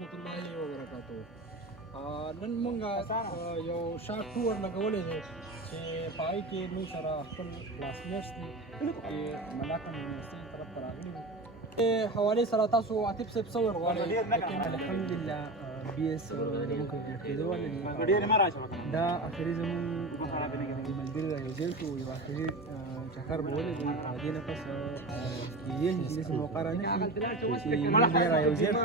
ورحمة الله وبرکاته. نن موږ یو شارټ ټور لګولی دی چې په هغې کې موږ سره خپل کلاس میټس دي ملاکنډ یونیورسټۍ طرف ته راغلي وو. حوالې سره تاسو عاطف صاحب څه ورغواړئ؟ الحمدلله بي اس زموږ کمپلیټ کېدو والا دی. دا اخري زموږ ملګري را یو ځای شو، یو اخري چکر به ولیدو. دې نه پس کېدای شي چې داسې موقع رانشي چې موږ بیا را یو ځای شو.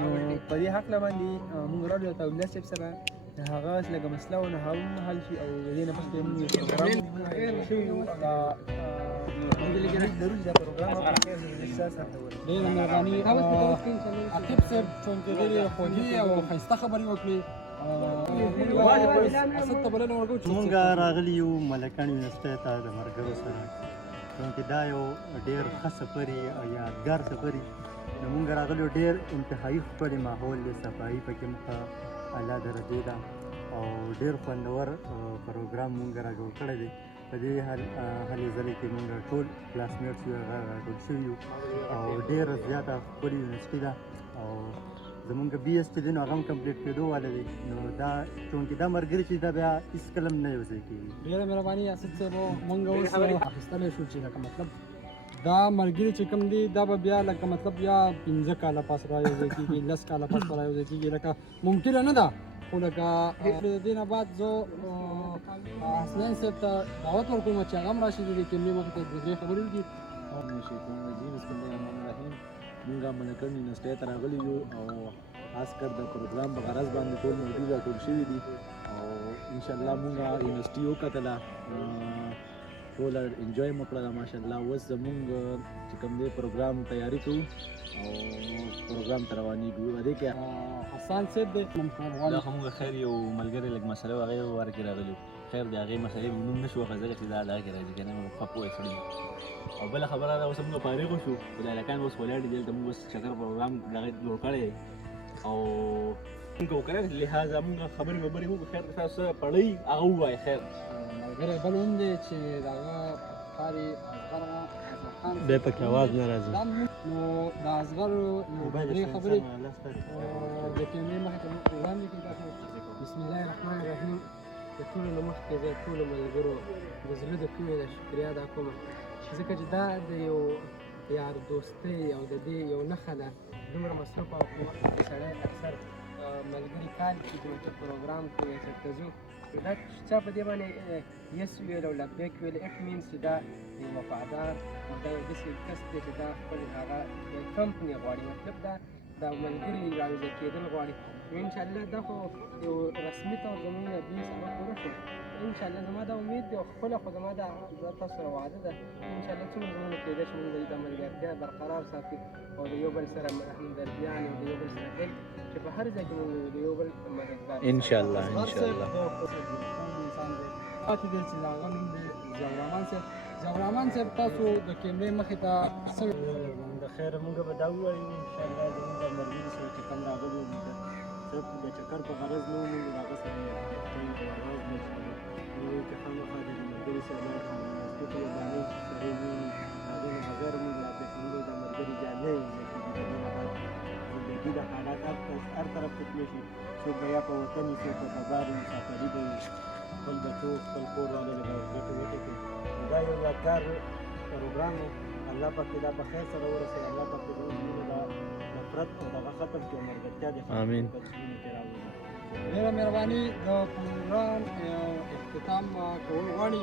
نو په دې هکله باندې موږ راډیو تولیدات صاحب سره د هغه لږه مسله وه، نو هغه هم حل شي او د دې نه پس بیا موږ یو پروګرام شوي یو لرو چې دا پروګرام ډېره مهرباني. عاطف صاحب چونکې ډېرې خوږې او ښایسته خبرې وکړې. اسد ته بلنه ورکوو چې مونږ راغلي یو ملکڼ یونیورسټۍ ته د ملګرو سره، چونکې دا یو ډېر ښه سفر او یادګار سفر وي. نو مونږ راغلي یو ډېر انتهایي ښکلی ماحول دی، صفایي پکې مخه الله د رضا ده او ډېر خوندور پروګرام مونږ را جوړ کړی دی. په دې هلې ځلې کې مونږ ټول کلاس میټس یو راټول شوي یو او ډېره زیاته ښکلې یونیورسټي ده او زمونږ بي اس چې دی نو هغه هم کمپلیټ کېدو والا دی. نو دا چونکې دا ملګري چې دا بیا هېڅکله هم نه یو ځای کېږي. ډېره مهرباني اسد صاحب. مونږ اوس اخیستلی شو چې لکه مطلب دا ملګري چې کوم دي دا به بیا لکه مطلب یا 15 کاله پس را یو ځای کېږي، 10 کاله پس را یو ځای کېږي. لکه ممکنه نه ده، خو لکه د دې نه بعد زه حسنین صاحب ته دعوت ورکوم چې هغه هم راشي د دې کیمرې مخې ته دوه درې خبرې وکړي. شیطان رجیم بسم الله الرحمن الرحیم. موږ ملکڼ یونیورسټۍ ته راغلي یو او خاص کر د پروګرام په غرض باندې ټول موجود راټول شوي دي او انشاءالله موږ یونیورسټي وکتله، ټوله انجوی مو کړله ماشاءالله. اوس زموږ چې کوم دی پروګرام تیاري کوو او پروګرام ته روانېږو. په دې کې حسن صاحب دی دا خو موږ خیر یو ملګری لږ مسله و هغې واره کې راغلي وو. خیر د هغې مسلې نوم نه شو اخیستلی چې دا دغه کې راځي که نه موږ ښه پوه کړي. او بله خبره ده اوس موږ فارغ وشو، خو د هلکان اوس ولاړ دي دلته. موږ اوس چکر پروګرام دغه جوړ کړی دی او موږ وکړی لحاظه موږ خبرې وبرې وکړو. خیر تاسو څه پړئ هغه ووایه. خیر ملګری بل هم دی چې د هغه ښکاري اصغر خان دی پکې اواز نه راځي. نو د اصغر یو درې خبرې د کیمرې مخې ته موږ وړاندې کړي. بسم الله الرحمن الرحیم. د ټولو نه مخکې زه ټولو ملګرو د زړه د کومې نه شکریا ادا کوم، ځکه چې دا د یو یار دوستۍ او د دې یو نښه ده. دومره مصروف او په وخت کې سړی اکثر ملګري کال کې د پروګرام کوي چېرته ځو، دا چا په دې باندې یس ویل او لبیک ویل اټ مینس چې دا یو وفادار او دا یو داسې کس دی چې دا خپل هغه کمپني غواړي، مطلب دا ملګري راویزه کېدل غواړي. انشاءالله دا خو یو رسمي طور زموږ دې سبق پوره شو. انشاءالله زما دا امید دی او خپله خو زما دا تاسو سره وعده ده انشاءالله څومره زموږ کېدای شي موږ د ملګرتیا برقرار ساتو او د یو بل سره همدردیان او د یو بل سره هیلپ چې په هر ځای کې موږ د یو بل مددګار انشاءالله انشاءالله. پاتې دی چې د هغه نوم دی ضیاءالرحمن صاحب. ضیاءالرحمن صاحب تاسو د کیمرې مخې ته څه د خیر مونږ به دا ووایو انشاءالله زموږ د ملګري سره چې کوم راغلي وو صرف د چکر په غرض نه وو، موږ د هغه سره کوي په غرض نه شو نو چې خامخا د ملګري سره لاړ شو یونیورسټۍ ته وبانې چې سړی وویني د هغې نه بغیر موږ راپسې موږ د ملګري بیا نه یو ځای کېږي. د دې نه بعد زندګي د حالات هر طرف ته تللی شي، څوک به یا په وطن وي، څوک په بازار وي، مسافري به وي، خپل بچو خپل کور والو له به ګټې وټې کړي. دا یو یادګار پروګرام و. الله پاک دا په خیر سره ورسوي. الله پاک د زموږ د نفرت او دغه ختم کړي او ملګرتیا د آمین. ډېره مهرباني. د پروګرام اختتام کول غواړي